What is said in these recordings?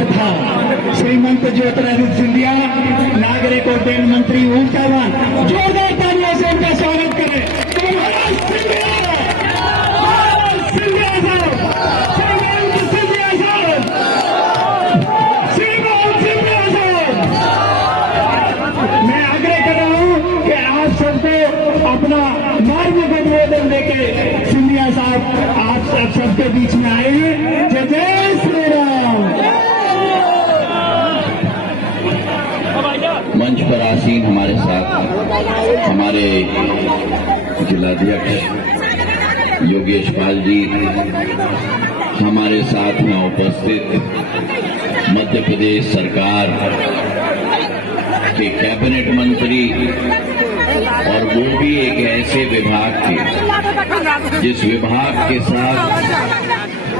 परिवार था। श्रीमंत ज्योतिरादित्य सिंधिया, नागरिक उड्डयन मंत्री ऊर्जावान, जोरदार तालियों से उनका स्वागत करें। मैं आग्रह कर रहा हूं कि आप सबको अपना मार्ग अनुमोदन देके सिंधिया साहब आप सबके बीच में आए हैं। जय जय श्री राम। मंच पर आसीन हमारे साथ हमारे जिलाध्यक्ष योगेश पाल जी, हमारे साथ में उपस्थित मध्य प्रदेश सरकार के कैबिनेट मंत्री, और वो भी एक ऐसे विभाग के जिस विभाग के साथ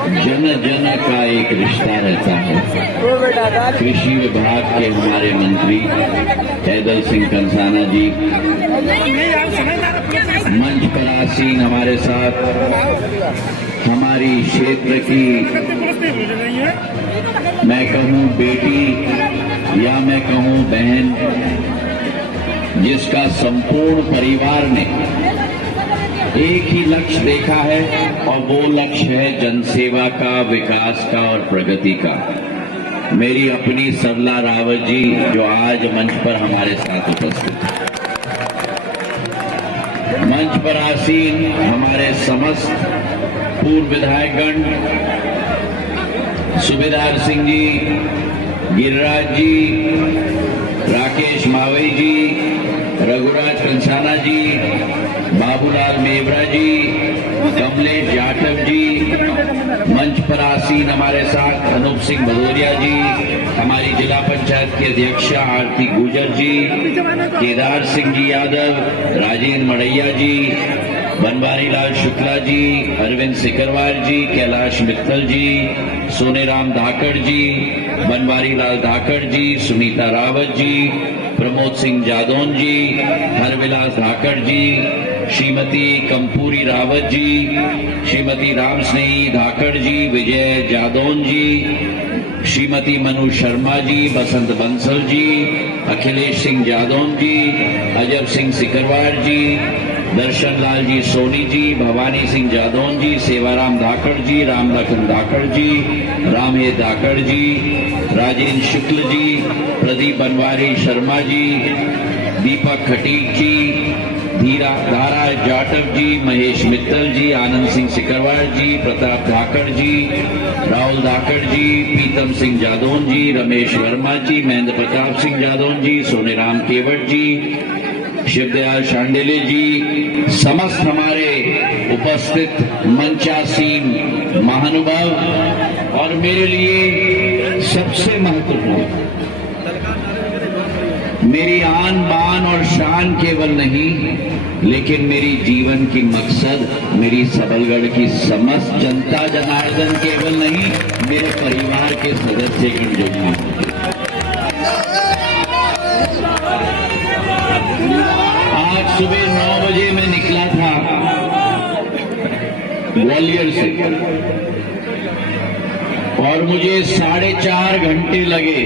जन जन का एक रिश्ता रहता है। कृषि विभाग के हमारे मंत्री हैदर सिंह कंसाना जी, मंच पर आसीन हमारे साथ हमारी क्षेत्र की मैं कहूं बेटी या मैं कहूं बहन, जिसका संपूर्ण परिवार ने एक ही लक्ष्य देखा है, और वो लक्ष्य है जनसेवा का, विकास का और प्रगति का। मेरी अपनी सरला रावत जी, जो आज मंच पर हमारे साथ उपस्थित है। मंच पर आसीन हमारे समस्त पूर्व विधायकगण, सुबेदार सिंह जी, गिरिराज जी, राकेश मावई जी, रघुराज कंसाना जी, बाबूलाल मेवरा जी, कमलेश जाटव जी, मंच पर आसीन हमारे साथ अनूप सिंह भदौरिया जी, हमारी जिला पंचायत की अध्यक्षा आरती गुजर जी, केदार सिंह जी यादव, राजेंद्र मड़ैया जी, बनवारी लाल शुक्ला जी, अरविंद सिकरवार जी, कैलाश मित्तल जी, सोनेराम धाकड़ जी, बनवारी लाल धाकड़ जी, सुनीता रावत जी, प्रमोद सिंह जादौन जी, हरविलास धाकड़ जी, श्रीमती कंपूरी रावत जी, श्रीमती राम स्नेही धाकड़ जी, विजय जादौन जी, श्रीमती मनु शर्मा जी, बसंत बंसल जी, अखिलेश सिंह जादौन जी, अजब सिंह सिकरवार जी, दर्शन लाल जी सोनी जी, भवानी सिंह जादौन जी, सेवाराम धाकड़ जी, रामलखन धाकड़ जी, रामहे धाकड़ जी, राजेंद्र शुक्ल जी, प्रदीप बनवारी शर्मा जी, दीपक खटीक जी, धारा जाटव जी, महेश मित्तल जी, आनंद सिंह सिकरवार जी, प्रताप धाकड़ जी, राहुल धाकड़ जी, पीतम सिंह जादौन जी, रमेश वर्मा जी, महेंद्र प्रताप सिंह जादौन जी, सोनेराम केवट जी, शिवदयाल शांडिले जी, समस्त हमारे उपस्थित मंचासीन महानुभाव, और मेरे लिए सबसे महत्वपूर्ण, मेरी आन बान और शान केवल नहीं, लेकिन मेरी जीवन की मकसद मेरी सबलगढ़ की समस्त जनता जनार्दन केवल नहीं, मेरे परिवार के सदस्य की जुड़ना। आज सुबह 9 बजे मैं निकला था ग्वालियर से, और मुझे 4.5 घंटे लगे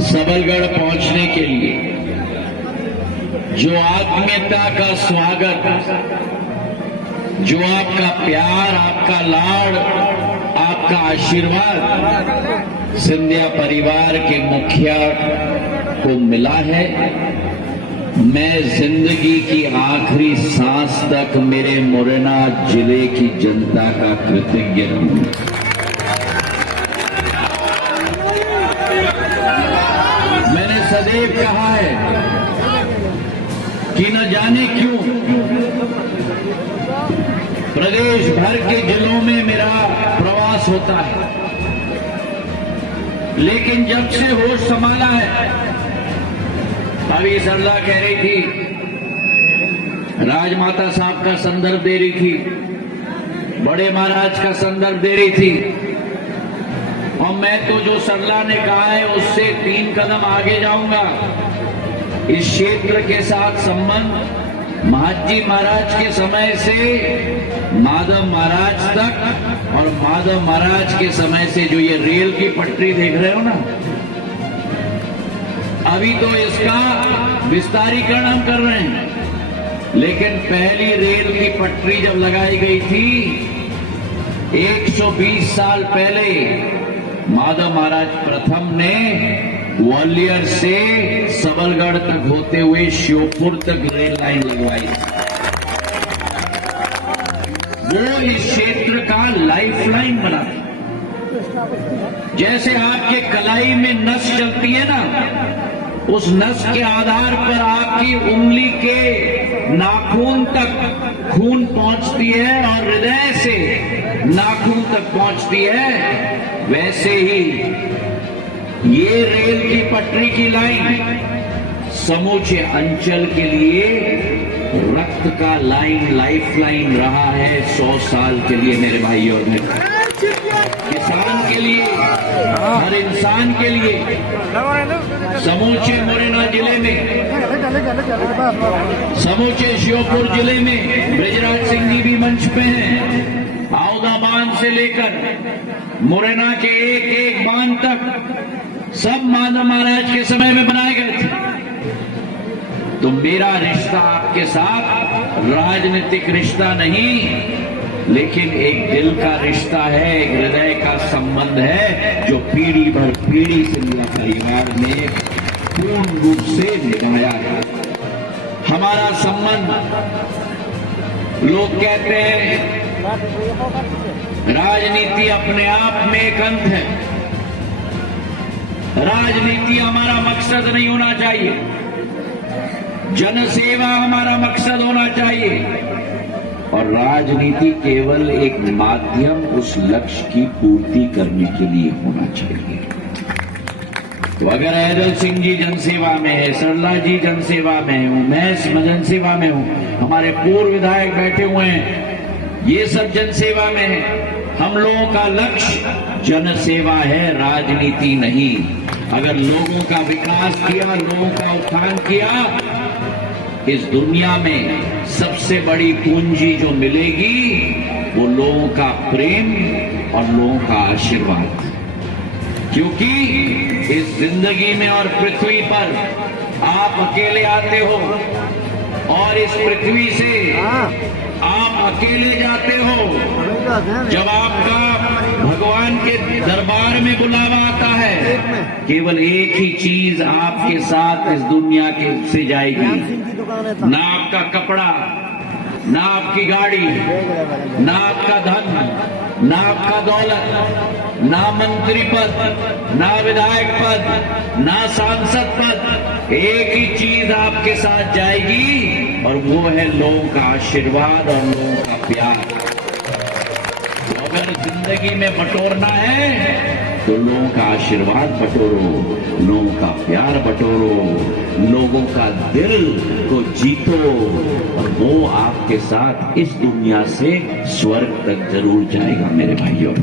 सबलगढ़ पहुंचने के लिए। जो आत्मीयता का स्वागत, जो आपका प्यार, आपका लाड़, आपका आशीर्वाद सिंधिया परिवार के मुखिया को मिला है, मैं जिंदगी की आखिरी सांस तक मेरे मुरैना जिले की जनता का कृतज्ञ रहूंगा। मैंने सदैव कहा है कि न जाने क्यों प्रदेश भर के जिलों में मेरा प्रवास होता है, लेकिन जब से होश संभाला है, अभी सरला कह रही थी, राजमाता साहब का संदर्भ दे रही थी, बड़े महाराज का संदर्भ दे रही थी, और मैं तो जो सरला ने कहा है उससे 3 कदम आगे जाऊंगा। इस क्षेत्र के साथ संबंध महाजी महाराज के समय से माधव महाराज तक और माधव महाराज के समय से जो ये रेल की पटरी देख रहे हो ना, अभी तो इसका विस्तारीकरण हम कर रहे हैं, लेकिन पहली रेल की पटरी जब लगाई गई थी 120 साल पहले, माधव महाराज प्रथम ने ग्वालियर से सबलगढ़ तक होते हुए श्योपुर तक रेल लाइन लगवाई। वो इस क्षेत्र का लाइफलाइन बना। जैसे आपके कलाई में नस चलती है ना, उस नस के आधार पर आपकी उंगली के नाखून तक खून पहुंचती है और हृदय से नाखून तक पहुंचती है, वैसे ही ये रेल की पटरी की लाइन समूचे अंचल के लिए रक्त का लाइन, लाइफलाइन रहा है 100 साल के लिए मेरे भाइयों और बहनों। किसान के लिए, हर इंसान के लिए, समूचे मुरैना जिले में, समूचे श्योपुर जिले में ब्रजराज सिंह जी भी मंच पे हैं। आओदा बांध से लेकर मुरैना के एक एक बांध तक सब माधव महाराज के समय में बनाए गए थे। तो मेरा रिश्ता आपके साथ राजनीतिक रिश्ता नहीं, लेकिन एक दिल का रिश्ता है, एक हृदय का संबंध है, जो पीढ़ी भर पीढ़ी से मेरा परिवार में पूर्ण रूप से निभाया है। हमारा संबंध, लोग कहते हैं राजनीति अपने आप में एक अंत है, राजनीति हमारा मकसद नहीं होना चाहिए, जनसेवा हमारा मकसद होना चाहिए, और राजनीति केवल एक माध्यम उस लक्ष्य की पूर्ति करने के लिए होना चाहिए। तो अगर हैदर सिंह जी जनसेवा में है, सरला जी जनसेवा में हूं, मैं जनसेवा में हूं, हमारे पूर्व विधायक बैठे हुए हैं, ये सब जनसेवा में है। हम लोगों का लक्ष्य जनसेवा है, राजनीति नहीं। अगर लोगों का विकास किया, लोगों का उत्थान किया, इस दुनिया में सबसे बड़ी पूंजी जो मिलेगी वो लोगों का प्रेम और लोगों का आशीर्वाद। क्योंकि इस जिंदगी में और पृथ्वी पर आप अकेले आते हो और इस पृथ्वी से आप अकेले जाते हो। जब आपका भगवान के दरबार में बुलावा आता है, केवल एक ही चीज आपके साथ इस दुनिया के से जाएगी, ना आपका कपड़ा, ना आपकी गाड़ी, ना आपका धन, ना आपका दौलत, ना मंत्री पद, ना विधायक पद, ना सांसद पद, एक ही चीज आपके साथ जाएगी और वो है लोगों का आशीर्वाद और लोगों का प्यार। तो अगर जिंदगी में बटोरना है तो लोगों का आशीर्वाद बटोरो, लोगों का प्यार बटोरो, लोगों का दिल को जीतो, और वो आपके साथ इस दुनिया से स्वर्ग तक जरूर जाएगा मेरे भाइयों।